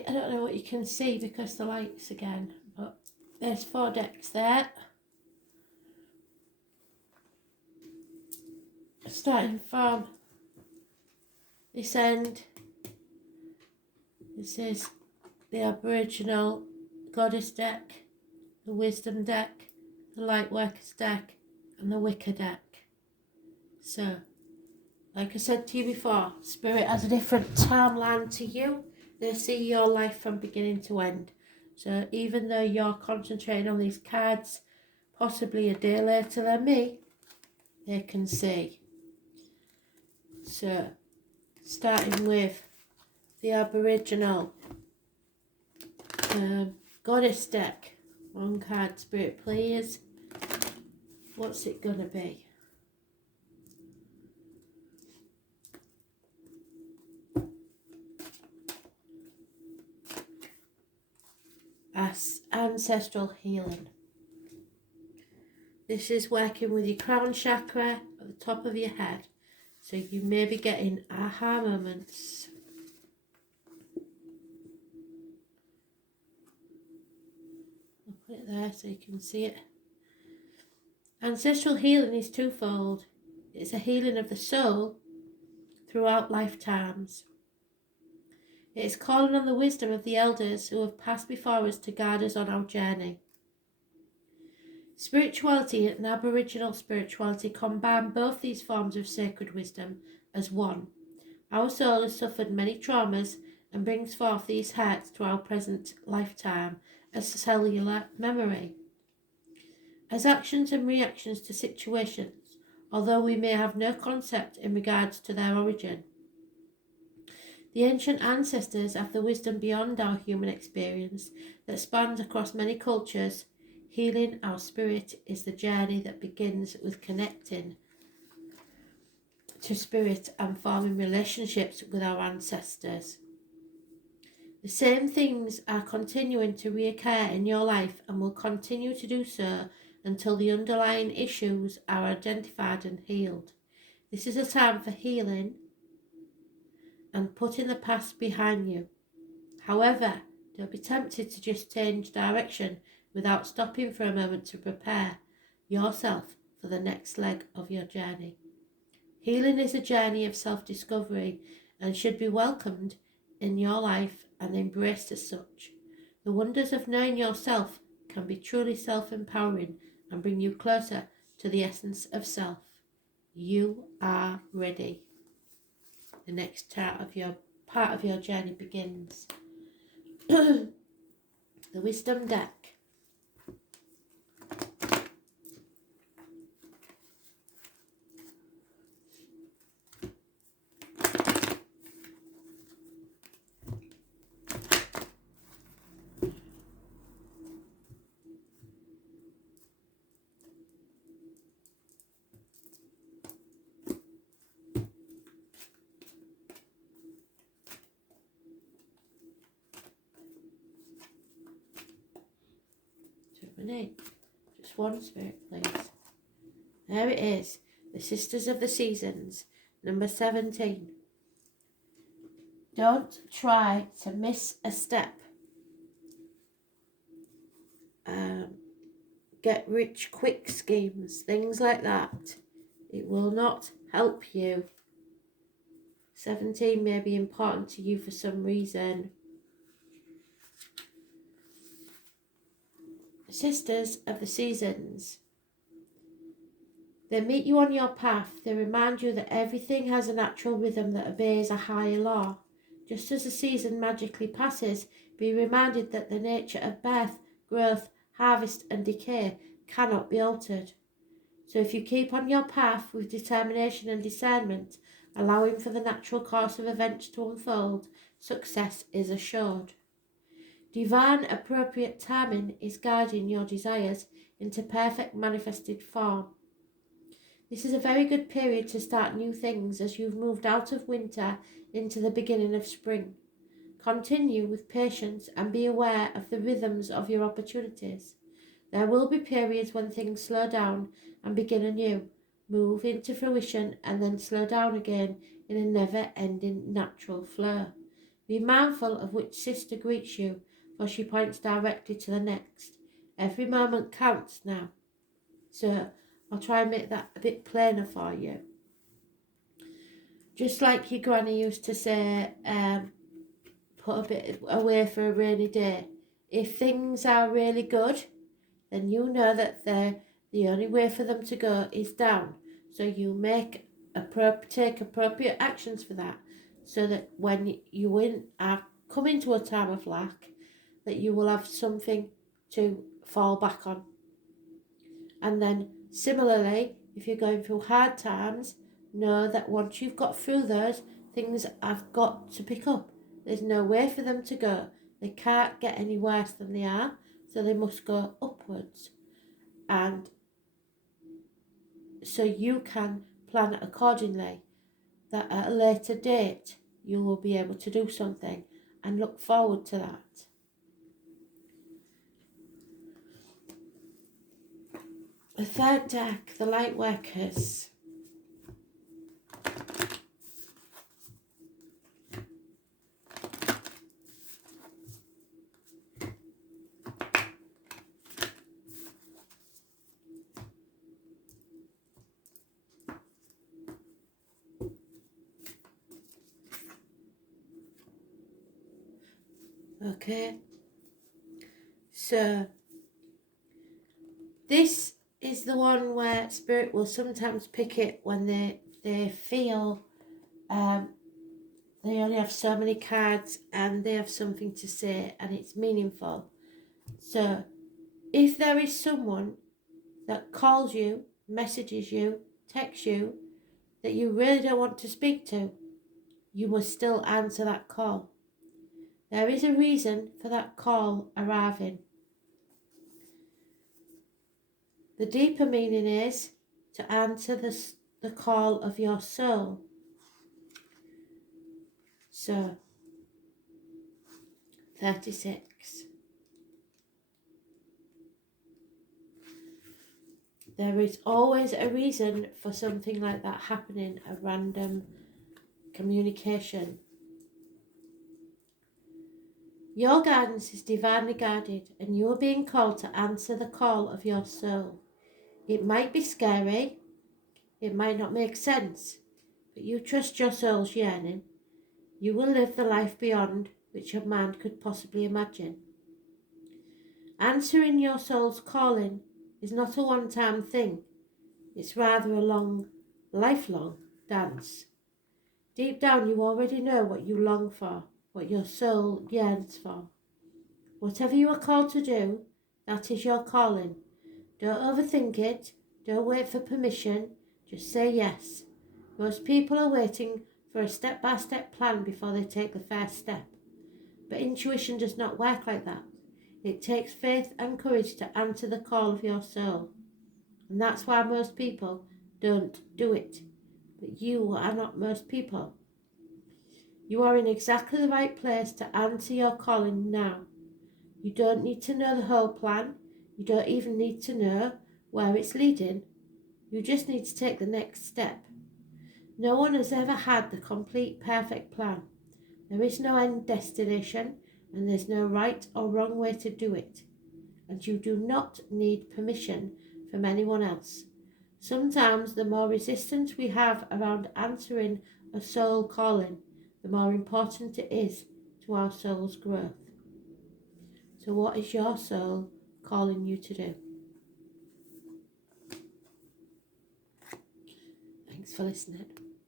Right, I don't know what you can see because the lights again, but there's 4 decks there. Starting from this end, this is the Aboriginal Goddess deck, the Wisdom deck, the Lightworkers deck, and the Wicca deck. So, like I said to you before, Spirit has a different timeline to you. They see your life from beginning to end. So even though you're concentrating on these cards, possibly a day later than me, they can see. So, starting with the Aboriginal Goddess deck. 1 card, Spirit, please. What's it gonna be? Ancestral healing. This is working with your crown chakra at the top of your head. So you may be getting aha moments. I'll put it there so you can see it. Ancestral healing is twofold. It's a healing of the soul throughout lifetimes. It is calling on the wisdom of the elders who have passed before us to guide us on our journey. Spirituality and Aboriginal spirituality combine both these forms of sacred wisdom as one. Our soul has suffered many traumas and brings forth these hurts to our present lifetime as cellular memory. As actions and reactions to situations, although we may have no concept in regards to their origin. The ancient ancestors have the wisdom beyond our human experience that spans across many cultures. Healing our spirit is the journey that begins with connecting to spirit and forming relationships with our ancestors. The same things are continuing to reoccur in your life and will continue to do so until the underlying issues are identified and healed. This is a time for healing and putting the past behind you. However, don't be tempted to just change direction without stopping for a moment to prepare yourself for the next leg of your journey. Healing is a journey of self-discovery and should be welcomed in your life and embraced as such. The wonders of knowing yourself can be truly self-empowering and bring you closer to the essence of self. You are ready. The next part of your journey begins. The Wisdom deck. Just 1 spirit, please. There it is. The Sisters of the Seasons, number 17. Don't try to miss a step. Get rich quick schemes, things like that. It will not help you. 17 may be important to you for some reason. Sisters of the Seasons. They meet you on your path. They remind you that everything has a natural rhythm that obeys a higher law. Just as the season magically passes, be reminded that the nature of birth, growth, harvest and decay cannot be altered. So if you keep on your path with determination and discernment, allowing for the natural course of events to unfold, success is assured. Divine appropriate timing is guiding your desires into perfect manifested form. This is a very good period to start new things as you've moved out of winter into the beginning of spring. Continue with patience and be aware of the rhythms of your opportunities. There will be periods when things slow down and begin anew, move into fruition and then slow down again in a never-ending natural flow. Be mindful of which sister greets you, for she points directly to the next. Every moment counts now. So I'll try and make that a bit plainer for you. Just like your granny used to say, put a bit away for a rainy day. If things are really good, then you know that the only way for them to go is down. So you take appropriate actions for that, so that when you come into a time of lack, that you will have something to fall back on. And then similarly, if you're going through hard times, know that once you've got through those, things have got to pick up. There's no way for them to go. They can't get any worse than they are, so they must go upwards. And so you can plan accordingly, that at a later date you will be able to do something, and look forward to that. The third deck, the light workers. Okay, so this is the one where Spirit will sometimes pick it when they feel they only have so many cards and they have something to say and it's meaningful. So if there is someone that calls you, messages you, texts you, that you really don't want to speak to, you must still answer that call. There is a reason for that call arriving. The deeper meaning is to answer the call of your soul. So, 36. There is always a reason for something like that happening, a random communication. Your guidance is divinely guided, and you are being called to answer the call of your soul. It might be scary, it might not make sense, but you trust your soul's yearning. You will live the life beyond which your mind could possibly imagine. Answering your soul's calling is not a one-time thing. It's rather a long, lifelong dance. Deep down, you already know what you long for, what your soul yearns for. Whatever you are called to do, that is your calling. Don't overthink it. Don't wait for permission. Just say yes. Most people are waiting for a step-by-step plan before they take the first step. But intuition does not work like that. It takes faith and courage to answer the call of your soul. And that's why most people don't do it. But you are not most people. You are in exactly the right place to answer your calling now. You don't need to know the whole plan. You don't even need to know where it's leading. You just need to take the next step. No one has ever had the complete perfect plan. There is no end destination, and there's no right or wrong way to do it. And you do not need permission from anyone else. Sometimes the more resistance we have around answering a soul calling, the more important it is to our soul's growth. So what is your soul calling you to do? Thanks for listening.